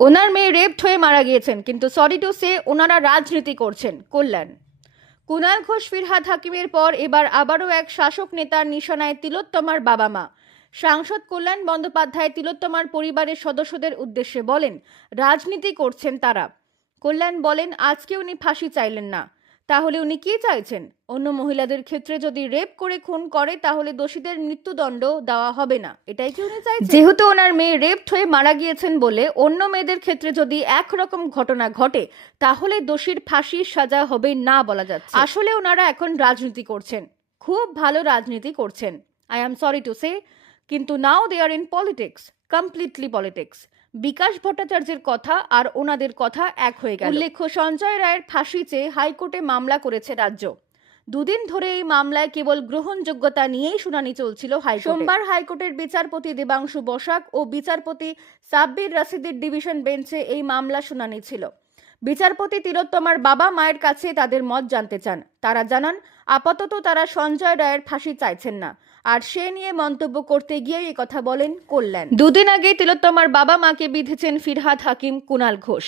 ওনার মেয়ে রেপড হয়ে মারা গিয়েছেন, কিন্তু সরি টু সে ওনারা রাজনীতি করছেন, কল্যাণ। কুনাল ঘোষ, ফিরহাদ হাকিমের পর এবার আবারও এক শাসক নেতার নিশানায় তিলোত্তমার বাবা মা। সাংসদ কল্যাণ বন্দ্যোপাধ্যায় তিলোত্তমার পরিবারের সদস্যদের উদ্দেশ্যে বলেন, রাজনীতি করছেন তারা। কল্যাণ বলেন আজকে উনি ফাঁসি চাইলেন না। তাহলে উনি কি চাইছেন? অন্য মহিলাদের ক্ষেত্রে যদি রেপ করে খুন করে, তাহলে দোষীদের মৃত্যুদণ্ড দেওয়া হবে না। এটাই কি উনি চাইছেন? যেহেতু ওনার মেয়ে রেপড হয়ে মারা গিয়েছেন বলে অন্য মেয়েদের ক্ষেত্রে যদি একরকম ঘটনা ঘটে, তাহলে দোষীর ফাঁসির সাজা হবে না বলা যাচ্ছে। আসলে ওনারা এখন রাজনীতি করছেন। খুব ভালো রাজনীতি করছেন। I am sorry to say, কিন্তু now they are in politics, completely politics. Bikash ভট্টাচার্যের কথা আর ওনাদের কথা এক হয়ে গেল। উল্লেখ্য সঞ্জয় রায়ের ফাঁসি চেয়ে হাইকোর্টে মামলা করেছে রাজ্য। দুদিন ধরে এই মামলায় কেবল গ্রহণযোগ্যতা নিয়েই শুনানি চলছিল সোমবার হাইকোর্টের বিচারপতি দেবাংশু বসাক ও বিচারপতি সাব্বির রাশিদের ডিভিশন বেঞ্চে এই মামলা শুনানি ছিল। বিচারপতি তিলোত্তমার বাবা মায়ের কাছে তাদের মত জানতে চান। তারা জানান, আপাতত তারা সঞ্জয় রায়ের ফাঁসি চাইছেন না। আর সে নিয়ে মন্তব্য করতে গিয়ে কথা বলেন কল্যাণ। দুদিন আগে তিলোত্তমার বাবা মাকে বিঁধেছেন ফিরহাদ হাকিম কুনাল ঘোষ।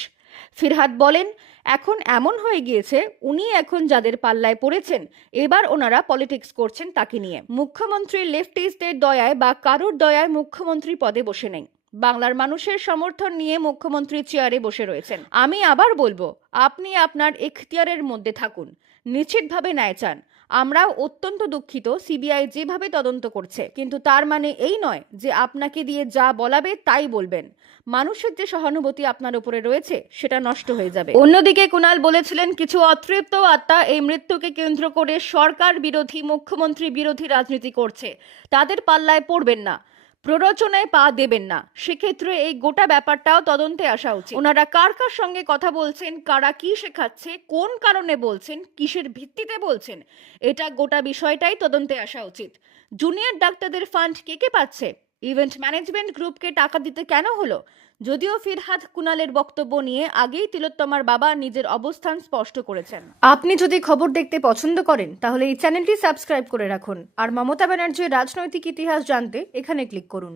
ফিরহাদ বলেন, এখন এমন হয়ে গিয়েছে, উনি এখন যাদের পাল্লায় পড়েছেন, এবার ওনারা পলিটিক্স করছেন তাকে নিয়ে। মুখ্যমন্ত্রী লেফটিস্টদের দয়ায় বা কারোর দয়ায় মুখ্যমন্ত্রী পদে বসে নেই। বাংলার মানুষের সমর্থন নিয়ে মুখ্যমন্ত্রী চেয়ারে বসে রয়েছেন। আমি আবার বলব, আপনি আপনার এখতিয়ারের মধ্যে থাকুন। নিশ্চিতভাবে ন্যায় চান। আমরাও অত্যন্ত দুঃখিত সিবিআই যেভাবে তদন্ত করছে। কিন্তু তার মানে এই নয় যে আপনাকে দিয়ে যা বলাবে তাই বলবেন। মানুষের যে সহানুভূতি আপনার উপরে রয়েছে, সেটা নষ্ট হয়ে যাবে। অন্যদিকে কুনাল বলেছিলেন, কিছু অতৃপ্ত আত্মা এই মৃত্যুকে কেন্দ্র করে সরকার বিরোধী, মুখ্যমন্ত্রী বিরোধী রাজনীতি করছে। তাদের পাল্লায় পড়বেন না। প্ররোচনায় পা দেবেন না। সেক্ষেত্রে এই গোটা ব্যাপারটাও তদন্তে আসা উচিত। ওনারা কার কার সঙ্গে কথা বলছেন, কারা কি শেখাচ্ছে, কোন কারণে বলছেন, কিসের ভিত্তিতে বলছেন, এটা গোটা বিষয়টাই তদন্তে আসা উচিত। জুনিয়র ডাক্তারদের ফান্ড কে কে পাচ্ছে? ইভেন্ট ম্যানেজমেন্ট গ্রুপকে টাকা দিতে কেন হলো? যদিও ফিরহাদ কুনালের বক্তব্য নিয়ে আগেই তিলোত্তমার বাবা নিজের অবস্থান স্পষ্ট করেছেন। আপনি যদি খবর দেখতে পছন্দ করেন, তাহলে এই চ্যানেলটি সাবস্ক্রাইব করে রাখুন। আর মমতা ব্যানার্জির রাজনৈতিক ইতিহাস জানতে এখানে ক্লিক করুন।